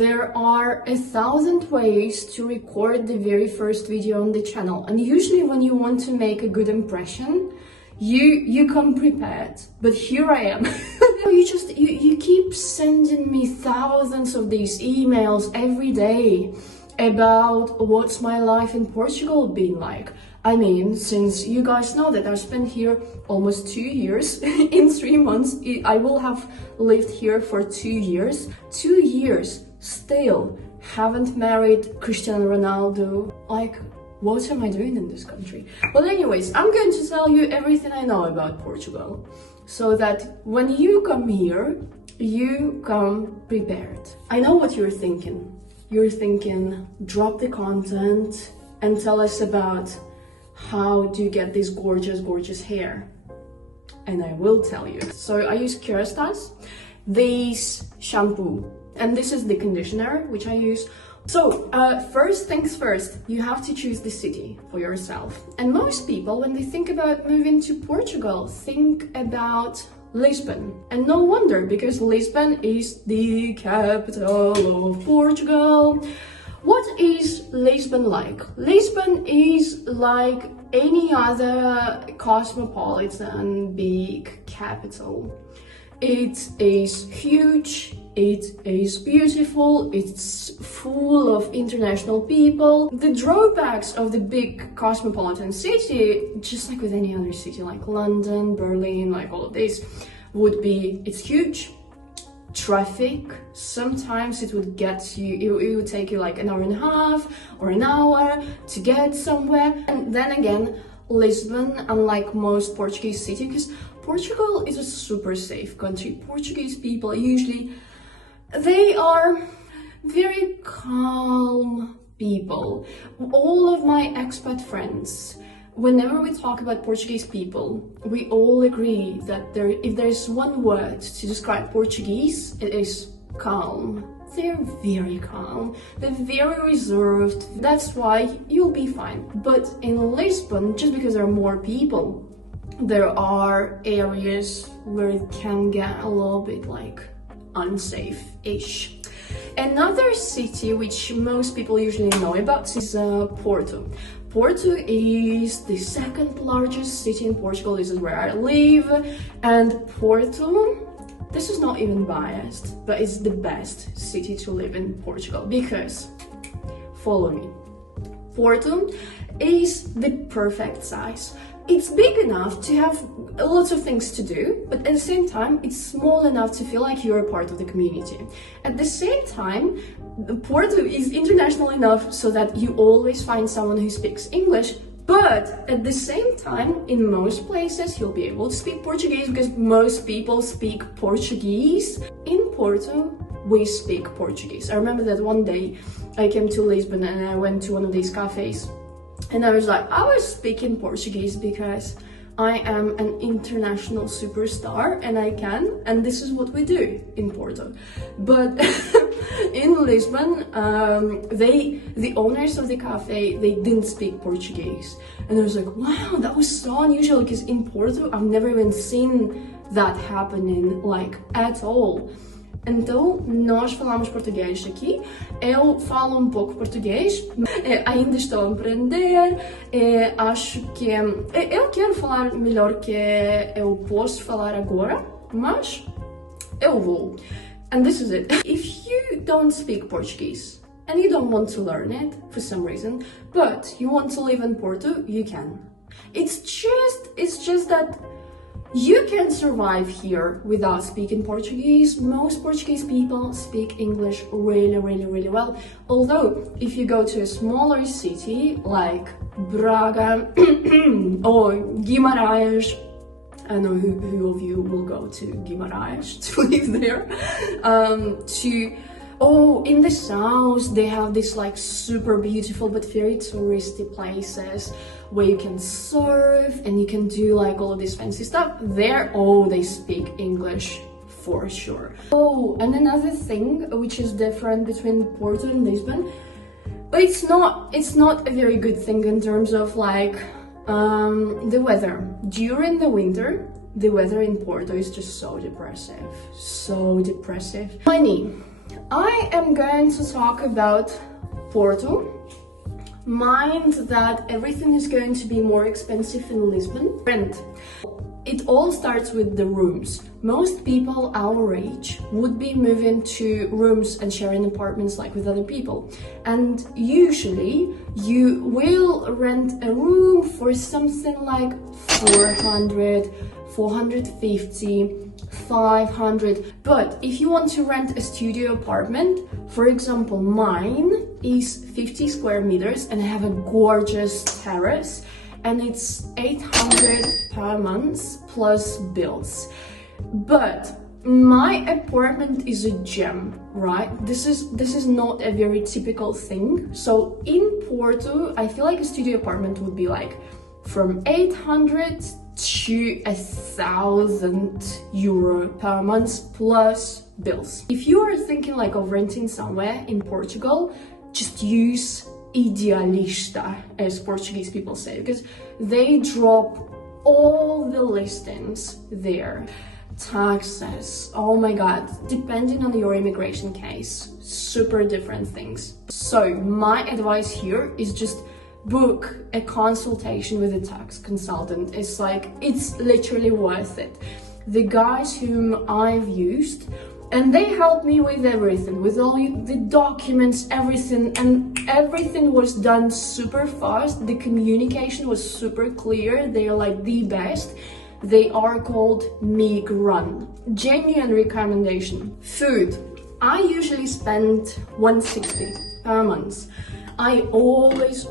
There are 1,000 ways to record the very first video on the channel, and usually when you want to make a good impression, you come prepared, but here I am. you keep sending me thousands of these emails every day about what's my life in Portugal been like. I mean, since you guys know that I've spent here almost 2 years, in 3 months I will have lived here for 2 years. 2 years, still haven't married Cristiano Ronaldo. Like, what am I doing in this country? Well, anyways, I'm going to tell you everything I know about Portugal, so that when you come here, you come prepared. I know what you're thinking. You're thinking, drop the content and tell us about how do you get this gorgeous hair. And I will tell you. So I use Kerastase, this shampoo, and this is the conditioner which I use. So first things first, you have to choose the city for yourself. And most people, when they think about moving to Portugal, think about Lisbon. And no wonder, because Lisbon is the capital of Portugal. What is Lisbon like? Lisbon is like any other cosmopolitan big capital. It is huge, it is beautiful, it's full of international people. The drawbacks of the big cosmopolitan city, just like with any other city like London, Berlin, like all of this, would be it's huge. Traffic, sometimes it would get you, it would take you like an hour and a half or an hour to get somewhere. And then again, Lisbon, unlike most Portuguese cities, because Portugal is a super safe country. Portuguese people usually, they are very calm people. All of my expat friends, whenever we talk about Portuguese people, we all agree that if there's one word to describe Portuguese, it is calm. They're very calm, they're very reserved. That's why you'll be fine. But in Lisbon, just because there are more people, there are areas where it can get a little bit like unsafe-ish. Another city which most people usually know about is Porto. Porto is the second largest city in Portugal. This is where I live. And Porto, this is not even biased, but it's the best city to live in Portugal because, follow me, Porto is the perfect size. It's big enough to have lots of things to do, but at the same time, it's small enough to feel like you're a part of the community. At the same time, Porto is international enough so that you always find someone who speaks English, but at the same time, in most places, you'll be able to speak Portuguese because most people speak Portuguese. In Porto, we speak Portuguese. I remember that one day I came to Lisbon and I went to one of these cafes. And I was like, I was speaking Portuguese because I am an international superstar and I can, and this is what we do in Porto. But in Lisbon, the owners of the cafe, they didn't speak Portuguese. And I was like, wow, that was so unusual because in Porto, I've never even seen that happening, like, at all. Então, nós falamos português aqui. Eu falo pouco português, ainda estou a aprender. Acho que eu quero falar melhor que eu posso falar agora, mas eu vou. And this is it. If you don't speak Portuguese and you don't want to learn it for some reason, but you want to live in Porto, you can. It's just that you can survive here without speaking Portuguese. Most Portuguese people speak English really well. Although, if you go to a smaller city like Braga or Guimarães, I don't know who of you will go to Guimarães to live there, in the south, they have this like super beautiful but very touristy places where you can surf and you can do like all of this fancy stuff. There, they speak English for sure. Oh, and another thing which is different between Porto and Lisbon, but it's not a very good thing in terms of like the weather. During the winter, the weather in Porto is just so depressive. Money. I am going to talk about Porto. Mind that everything is going to be more expensive in Lisbon. Rent. It all starts with the rooms. Most people our age would be moving to rooms and sharing apartments like with other people. And usually you will rent a room for something like 400, 450, 500. But if you want to rent a studio apartment, for example, mine is 50 square meters and I have a gorgeous terrace, and it's 800 per month plus bills. But my apartment is a gem, right? This is not a very typical thing. So in Porto, I feel like a studio apartment would be like from 800 to 1,000 euro per month plus bills. If you are thinking like of renting somewhere in Portugal, just use Idealista, as Portuguese people say, because they drop all the listings there. Taxes, oh my god, depending on your immigration case, super different things. So my advice here is just book a consultation with a tax consultant. It's literally worth it. The guys whom I've used, and they helped me with everything, with all the documents, everything, and everything was done super fast. The communication was super clear. They're like the best. They are called Migran. Genuine recommendation. Food. I usually spend 160 per month. I always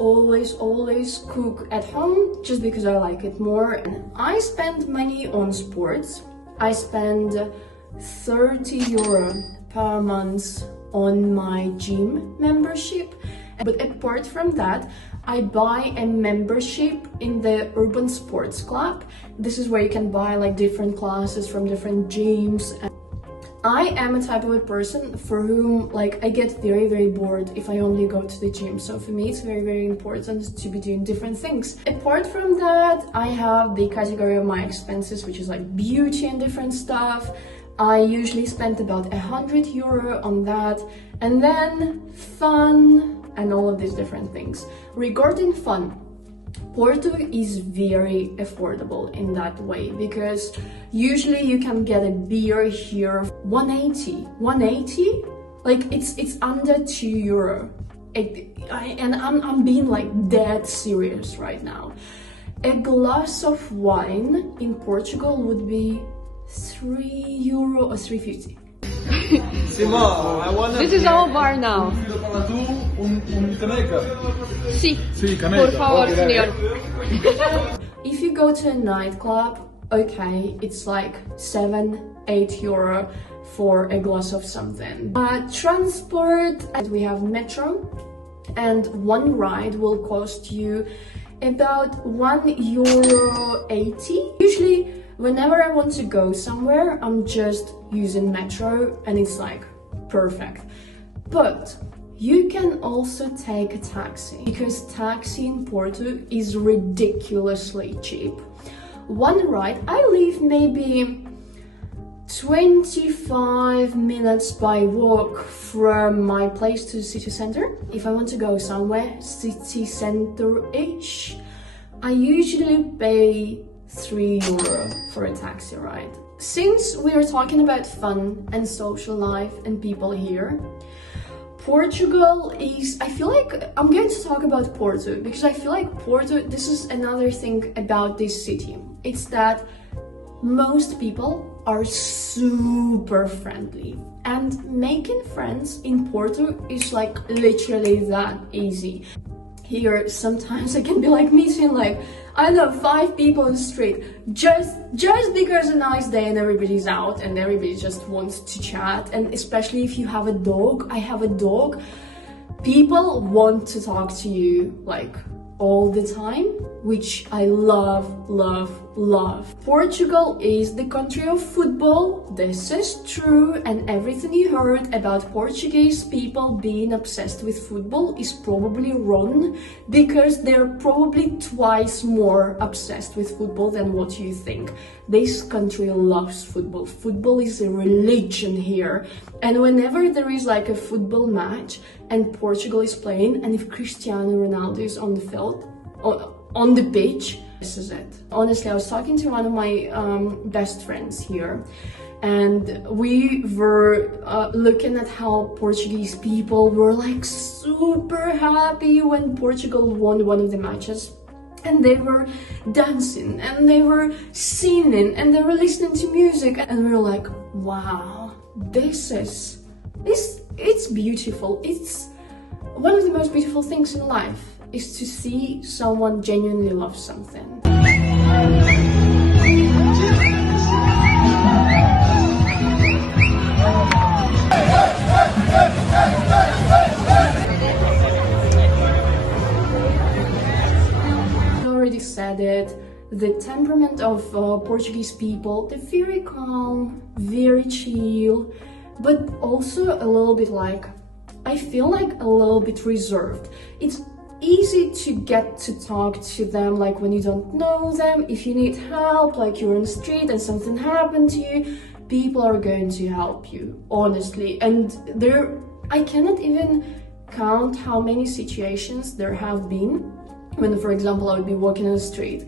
cook at home just because I like it more. And I spend money on sports. I spend 30 euro per month on my gym membership. But apart from that, I buy a membership in the Urban Sports Club. This is where you can buy like different classes from different gyms. I am a type of a person for whom like I get very bored if I only go to the gym. So for me it's very important to be doing different things. Apart from that, I have the category of my expenses, which is like beauty and different stuff. I usually spend about 100 euro on that, and then fun and all of these different things. Regarding fun, Porto is very affordable in that way, because usually you can get a beer here 180, like it's under 2 euro. And I'm being like dead serious right now. A glass of wine in Portugal would be 3 euro or 3.50. This is our bar now. Sí, por favor, señor. If you go to a nightclub, okay, it's like 7-8 euro for a glass of something. Transport, we have metro, and one ride will cost you about €1.80. Usually, whenever I want to go somewhere, I'm just using metro and it's like perfect. But you can also take a taxi, because taxi in Porto is ridiculously cheap. One ride, I live maybe 25 minutes by walk from my place to the city center. If I want to go somewhere city center-ish, I usually pay 3 euro for a taxi ride. Since we are talking about fun and social life and people here, Portugal is, I feel like I'm going to talk about Porto because I feel like Porto, this is another thing about this city. It's that most people are super friendly, and making friends in Porto is like literally that easy. Here, sometimes I can be like meeting like, I don't know, 5 people in the street just because it's a nice day and everybody's out and everybody just wants to chat. And especially if you have a dog, I have a dog, people want to talk to you like all the time, which I love love. Portugal is the country of football. This is true, and everything you heard about Portuguese people being obsessed with football is probably wrong, because they're probably twice more obsessed with football than what you think. This country loves football. Football is a religion here, and whenever there is like a football match and Portugal is playing, and if Cristiano Ronaldo is on the field, on the pitch, this is it. Honestly, I was talking to one of my best friends here, and we were looking at how Portuguese people were like super happy when Portugal won one of the matches, and they were dancing and they were singing and they were listening to music, and we were like, wow, it's beautiful. It's one of the most beautiful things in life, is to see someone genuinely love something. I already said it, the temperament of Portuguese people, they're very calm, very chill, but also a little bit like, I feel like a little bit reserved. It's easy to get to talk to them like when you don't know them. If you need help, like you're on the street and something happened to you, people are going to help you, honestly. And I cannot even count how many situations there have been when, for example, I would be walking on the street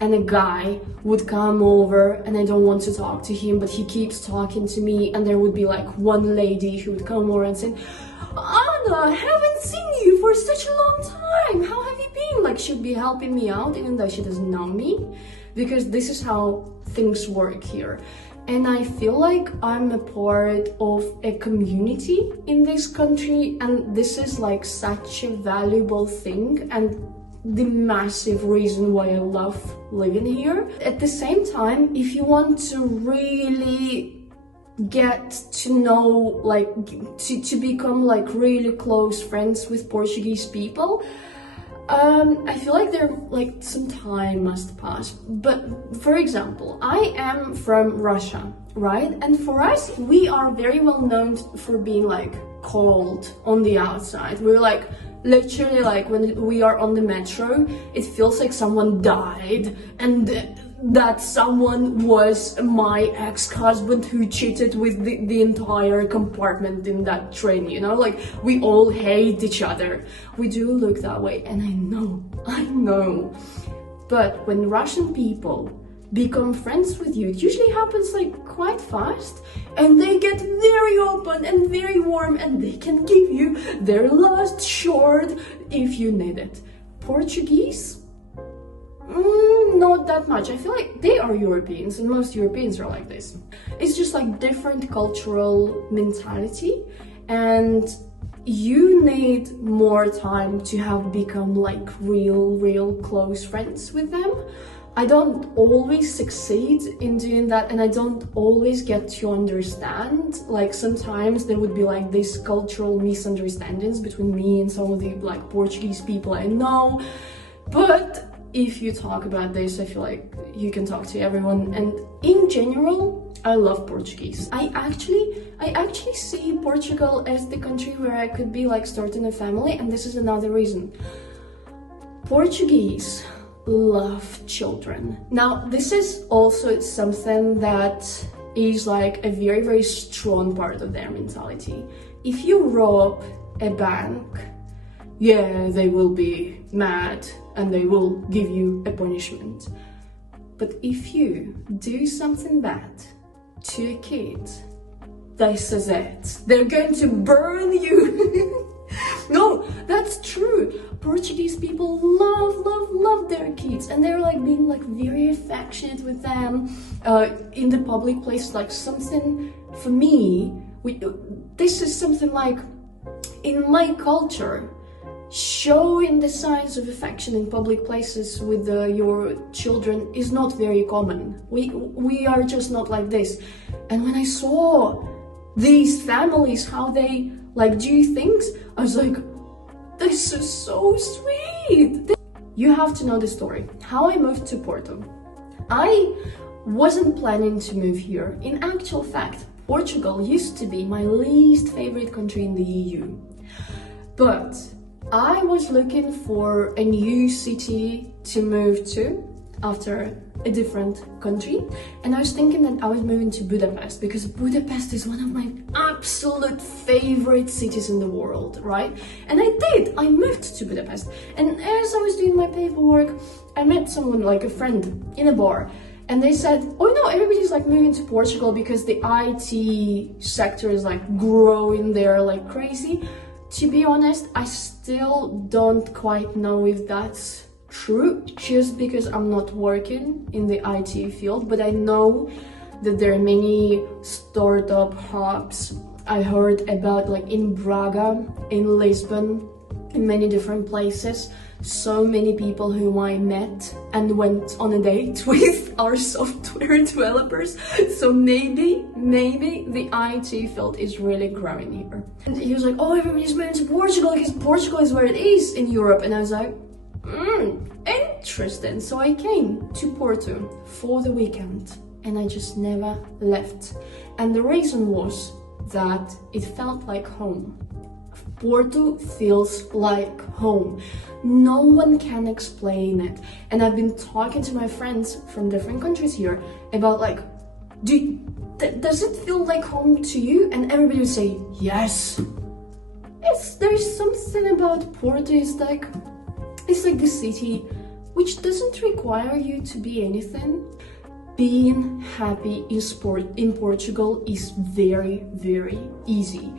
and a guy would come over and I don't want to talk to him, but he keeps talking to me, and there would be like one lady who would come over and say, Anna, I haven't seen you for such a long time. How have you been? Like, she'd be helping me out even though she doesn't know me, because this is how things work here. And I feel like I'm a part of a community in this country, and this is like such a valuable thing and the massive reason why I love living here. At the same time, if you want to really get to know, like to become like really close friends with Portuguese people, I feel like some time must pass. But for example, I am from Russia, right? And for us, we are very well known for being like cold on the outside. We're like literally, like when we are on the metro, it feels like someone died, and that someone was my ex-husband who cheated with the entire compartment in that train, you know? Like, we all hate each other. We do look that way, and I know. But when Russian people become friends with you, it usually happens like quite fast, and they get very open and very warm, and they can give you their last short if you need it. Portuguese? Not that much. I feel like they are Europeans, and most Europeans are like this. It's just like different cultural mentality, and you need more time to have become like real close friends with them. I don't always succeed in doing that, and I don't always get to understand. Like, sometimes there would be like these cultural misunderstandings between me and some of the like Portuguese people I know. But if you talk about this, I feel like you can talk to everyone, and in general, I love Portuguese. I actually see Portugal as the country where I could be like starting a family, and this is another reason. Portuguese love children. Now, this is also something that is like a very strong part of their mentality. If you rob a bank, yeah, they will be mad and they will give you a punishment. But if you do something bad to a kid, this is it. They're going to burn you. No, that's true. Portuguese people love their kids, and they're like being like very affectionate with them in the public place. Like, something for me, this is something like in my culture. Showing the signs of affection in public places with your children is not very common. We are just not like this. And when I saw these families, how they like do things, I was like, this is so sweet. You have to know the story. How I moved to Porto. I wasn't planning to move here. In actual fact, Portugal used to be my least favorite country in the EU. But I was looking for a new city to move to after a different country, and I was thinking that I was moving to Budapest because Budapest is one of my absolute favorite cities in the world, right? And I did. I moved to Budapest, and as I was doing my paperwork, I met someone, like a friend, in a bar, and they said, oh no, everybody's like moving to Portugal because the IT sector is like growing there like crazy. To be honest, I still don't quite know if that's true, just because I'm not working in the IT field, but I know that there are many startup hubs. I heard about like in Braga, in Lisbon, in many different places. So many people who I met and went on a date with are software developers. So maybe the IT field is really growing here. And he was like, oh, everybody's moving to Portugal because Portugal is where it is in Europe. And I was like, interesting. So I came to Porto for the weekend and I just never left. And the reason was that it felt like home. Porto feels like home. No one can explain it. And I've been talking to my friends from different countries here about like, does it feel like home to you? And everybody would say, yes. There's something about Porto, it's like the city which doesn't require you to be anything. Being happy in Portugal is very, very easy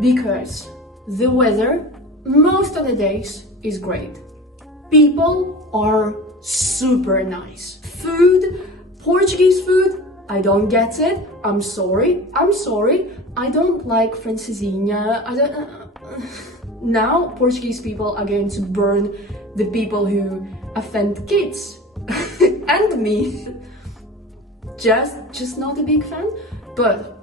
because the weather, most of the days, is great. People are super nice. Food, Portuguese food, I don't get it. I'm sorry. I don't like francesinha. Now Portuguese people are going to burn the people who offend kids and me. Just not a big fan. But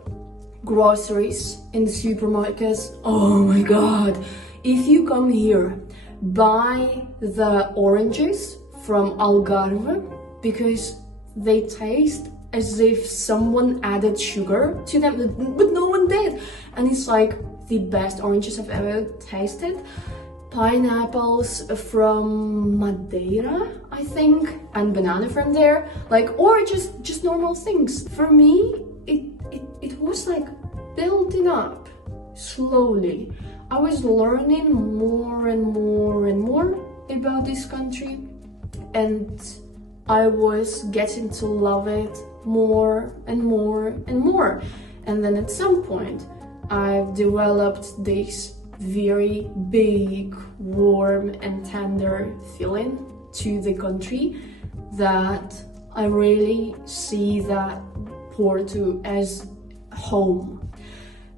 groceries in the supermarkets, oh my god. If you come here, buy the oranges from Algarve because they taste as if someone added sugar to them, but no one did. And it's like the best oranges I've ever tasted. Pineapples from Madeira, I think, and banana from there, like, or just normal things. For me, it was like building up slowly. I was learning more and more about this country, and I was getting to love it more and more. And then at some point, I've developed this very big, warm and tender feeling to the country that I really see that Porto as home.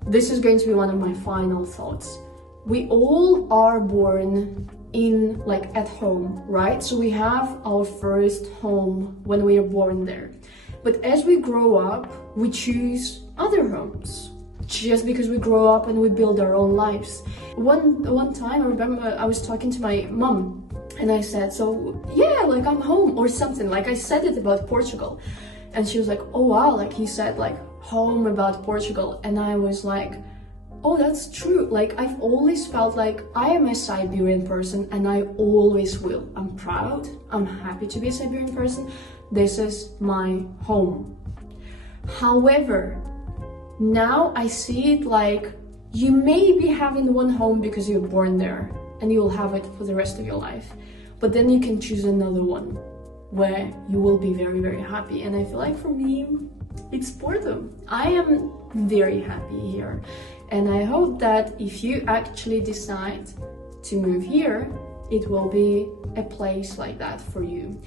This is going to be one of my final thoughts. We all are born in like at home, right? So we have our first home when we are born there. But as we grow up, we choose other homes. Just because we grow up and we build our own lives. One time I remember I was talking to my mom and I said, so yeah, like I'm home or something, like I said it about Portugal. And she was like, oh wow, like he said like home about Portugal. And I was like, oh, that's true. Like I've always felt like I am a Siberian person and I always will. I'm proud, I'm happy to be a Siberian person. This is my home. However, now I see it like you may be having one home because you're born there and you'll have it for the rest of your life. But then you can choose another one where you will be very, very happy. And I feel like for me, it's Porto. I am very happy here. And I hope that if you actually decide to move here, it will be a place like that for you.